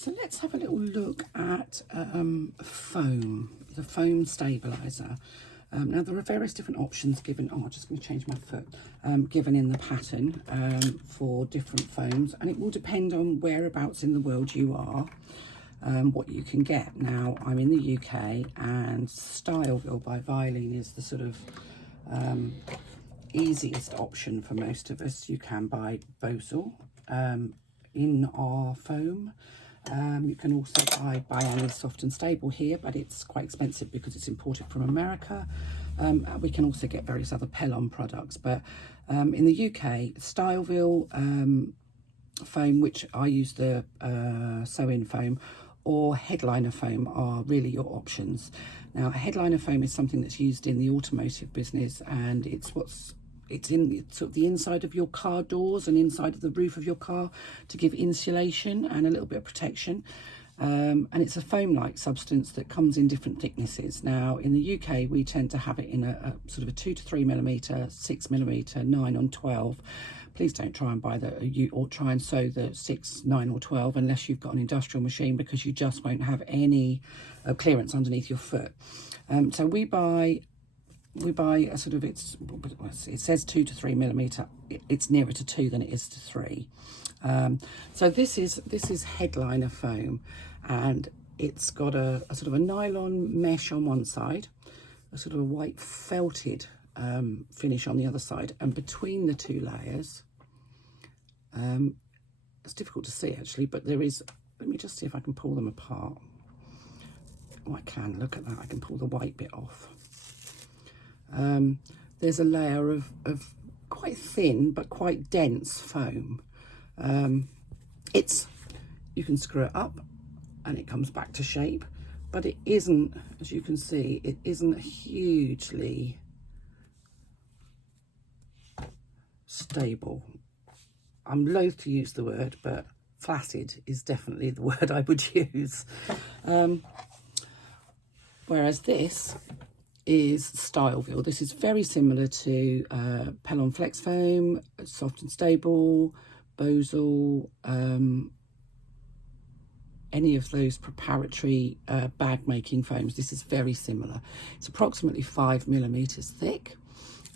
So let's have a little look at foam, the foam stabilizer. Now there are various different options given. Oh, I'm just going to change my foot. Given in the pattern for different foams, and it will depend on whereabouts in the world you are, what you can get. Now I'm in the UK, and Styleville by Violin is the sort of easiest option for most of us. You can buy Bosal in our foam. You can also buy Biannu's Soft and Stable here, but it's quite expensive because it's imported from America. We can also get various other Pellon products, but in the UK, Styleville foam, which I use the sew-in foam, or headliner foam are really your options. Now, headliner foam is something that's used in the automotive business, and it's in sort of the inside of your car doors and inside of the roof of your car to give insulation and a little bit of protection. And it's a foam-like substance that comes in different thicknesses. Now, in the UK, we tend to have it in a sort of a 2 to 3 millimetre, 6 millimetre, 9 on 12. Please don't try and buy or try and sew the 6, 9 or 12 unless you've got an industrial machine, because you just won't have any clearance underneath your foot. So we buy a sort of, it says 2 to 3 millimetre. It's nearer to 2 than it is to 3. So this is headliner foam, and it's got a sort of a nylon mesh on one side, a sort of a white felted finish on the other side, and between the two layers, it's difficult to see actually, but there is, let me just see if I can pull them apart. Oh, I can, look at that, I can pull the white bit off. There's a layer of quite thin but quite dense foam. You can screw it up and it comes back to shape, but it isn't, as you can see, it isn't hugely stable. I'm loath to use the word, but flaccid is definitely the word I would use. Whereas this is Styleville. This is very similar to Pellon Flex Foam, Soft and Stable, Bosal, any of those preparatory bag making foams. This is very similar. It's approximately 5 millimeters thick,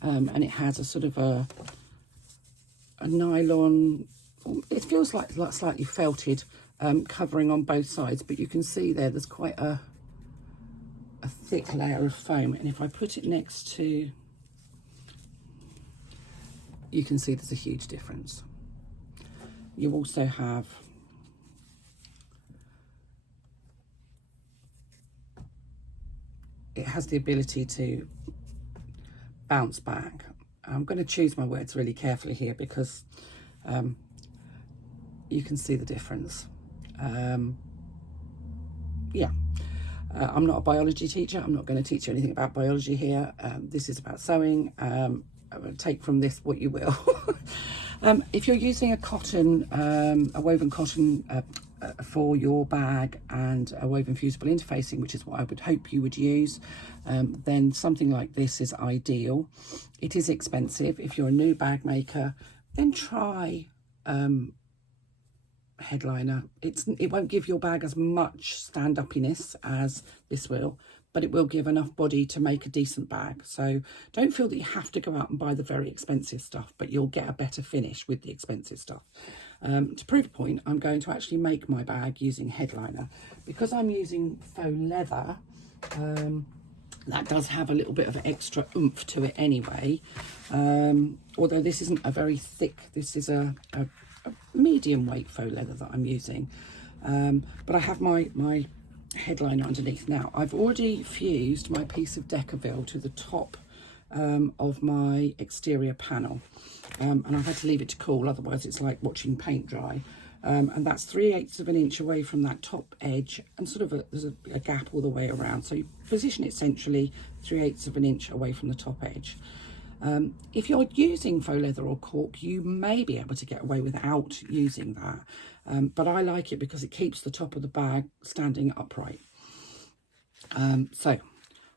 and it has a sort of a nylon, it feels like slightly felted covering on both sides, but you can see there's quite a thick layer of foam, and if I put it next to, you can see there's a huge difference. You also have it has the ability to bounce back. I'm going to choose my words really carefully here because you can see the difference. Yeah. I'm not a biology teacher. I'm not going to teach you anything about biology here. This is about sewing. Take from this what you will. If you're using a cotton, a woven cotton for your bag and a woven fusible interfacing, which is what I would hope you would use, then something like this is ideal. It is expensive. If you're a new bag maker, then try headliner. It won't give your bag as much stand-uppiness as this will, but it will give enough body to make a decent bag. So don't feel that you have to go out and buy the very expensive stuff, but you'll get a better finish with the expensive stuff. To prove a point, I'm going to actually make my bag using headliner. Because I'm using faux leather, that does have a little bit of extra oomph to it anyway. Although this isn't a very thick, this is a medium weight faux leather that I'm using. But I have my headliner underneath. Now, I've already fused my piece of Decaville to the top of my exterior panel. And I've had to leave it to cool, otherwise it's like watching paint dry. And that's 3/8 of an inch away from that top edge, and sort of there's a gap all the way around. So you position it centrally 3/8 of an inch away from the top edge. If you're using faux leather or cork, you may be able to get away without using that. But I like it because it keeps the top of the bag standing upright. So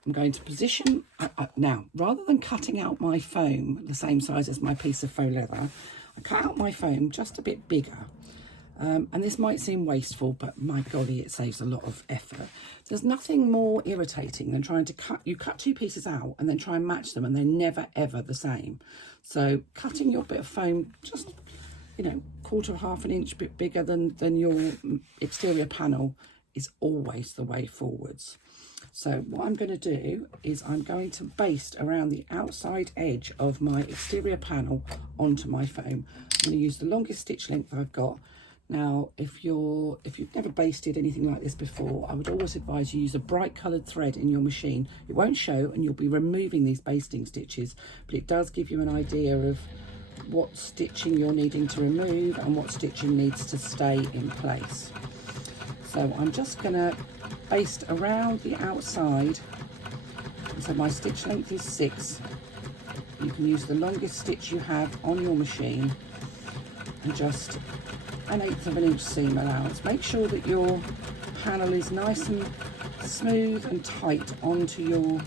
I'm going to position, now, rather than cutting out my foam the same size as my piece of faux leather, I cut out my foam just a bit bigger. And this might seem wasteful, but my golly, it saves a lot of effort. There's nothing more irritating than trying to cut two pieces out and then try and match them, and they're never ever the same. So cutting your bit of foam just, you know, quarter of half an inch bit bigger than your exterior panel is always the way forwards. So what I'm going to do is I'm going to baste around the outside edge of my exterior panel onto my foam. I'm going to use the longest stitch length I've got. Now, if you've never basted anything like this before, I would always advise you use a bright coloured thread in your machine. It won't show and you'll be removing these basting stitches, but it does give you an idea of what stitching you're needing to remove and what stitching needs to stay in place. So I'm just going to baste around the outside. So my stitch length is 6. You can use the longest stitch you have on your machine and just 1/8 of an inch seam allowance. Make sure that your panel is nice and smooth and tight onto your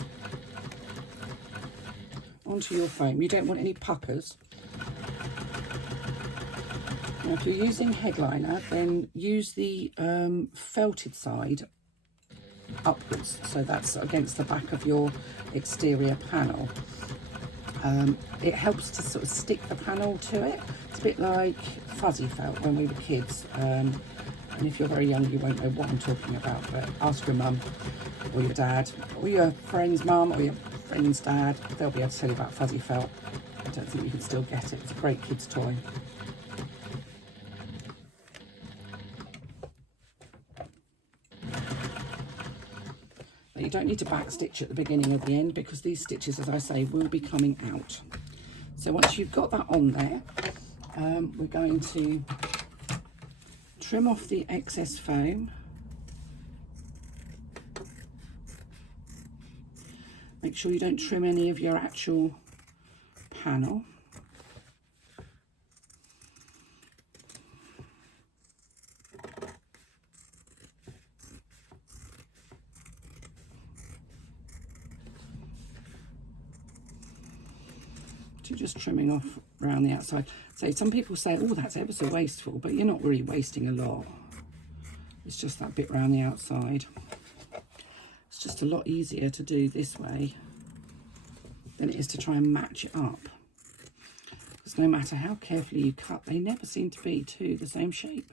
foam. You don't want any puckers. Now, if you're using headliner, then use the felted side upwards, so that's against the back of your exterior panel. It helps to sort of stick the panel to it. It's a bit like fuzzy felt when we were kids, and if you're very young you won't know what I'm talking about, but ask your mum or your dad or your friend's mum or your friend's dad, they'll be able to tell you about fuzzy felt. I don't think you can still get it. It's a great kid's toy. You don't need to back stitch at the beginning or the end because these stitches, as I say, will be coming out. So once you've got that on there, we're going to trim off the excess foam. Make sure you don't trim any of your actual panel. Just trimming off around the outside. So some people say, oh, that's ever so wasteful, but you're not really wasting a lot. It's just that bit around the outside. It's just a lot easier to do this way than it is to try and match it up, because no matter how carefully you cut, they never seem to be the same shape.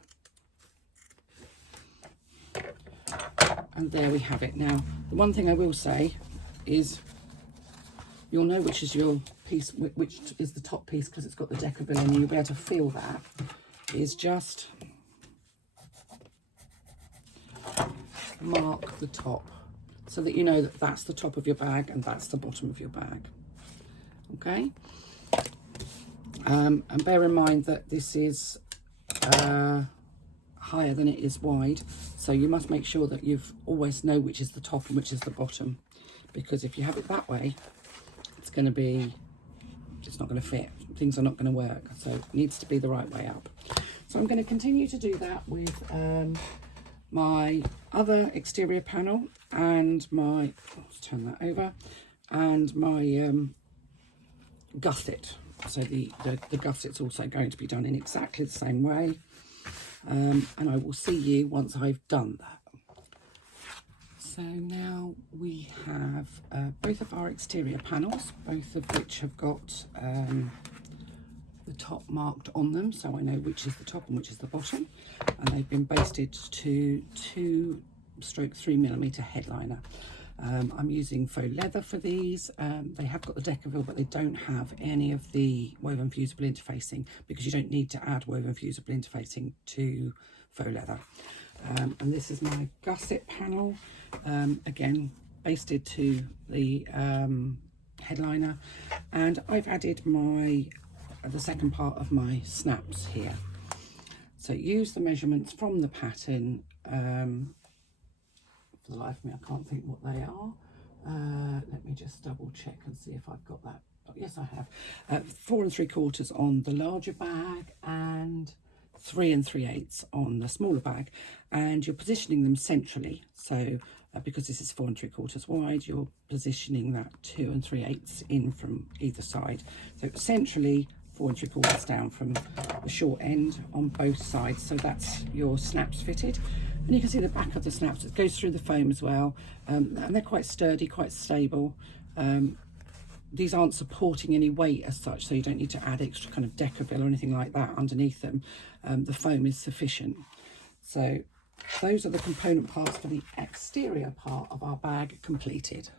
And there we have it. Now, the one thing I will say is you'll know which is your piece, which is the top piece, because it's got the decorative, and you'll be able to feel that. Is just mark the top so that you know that that's the top of your bag and that's the bottom of your bag. Okay, and bear in mind that this is higher than it is wide, so you must make sure that you've always know which is the top and which is the bottom, because if you have it that way, it's not going to fit. Things are not going to work. So it needs to be the right way up. So I'm going to continue to do that with my other exterior panel and my, let's turn that over, and my gusset. So the gusset's also going to be done in exactly the same way. And I will see you once I've done that. So now we have both of our exterior panels, both of which have got the top marked on them, so I know which is the top and which is the bottom, and they've been basted to 2/3mm headliner. I'm using faux leather for these. They have got the Decaville, but they don't have any of the woven fusible interfacing, because you don't need to add woven fusible interfacing to faux leather. And this is my gusset panel, again basted to the headliner, and I've added the second part of my snaps here. So use the measurements from the pattern. For the life of me, I can't think what they are. Let me just double check and see if I've got that. Oh, yes, I have. 4 3/4 on the larger bag and 3 3/8 on the smaller bag, and you're positioning them centrally. So because this is 4 3/4 wide, you're positioning that 2 3/8 in from either side. So centrally once you pull this down from the short end on both sides. So that's your snaps fitted. And you can see the back of the snaps. It goes through the foam as well. And they're quite sturdy, quite stable. These aren't supporting any weight as such, so you don't need to add extra kind of Decavil or anything like that underneath them. The foam is sufficient. So those are the component parts for the exterior part of our bag completed.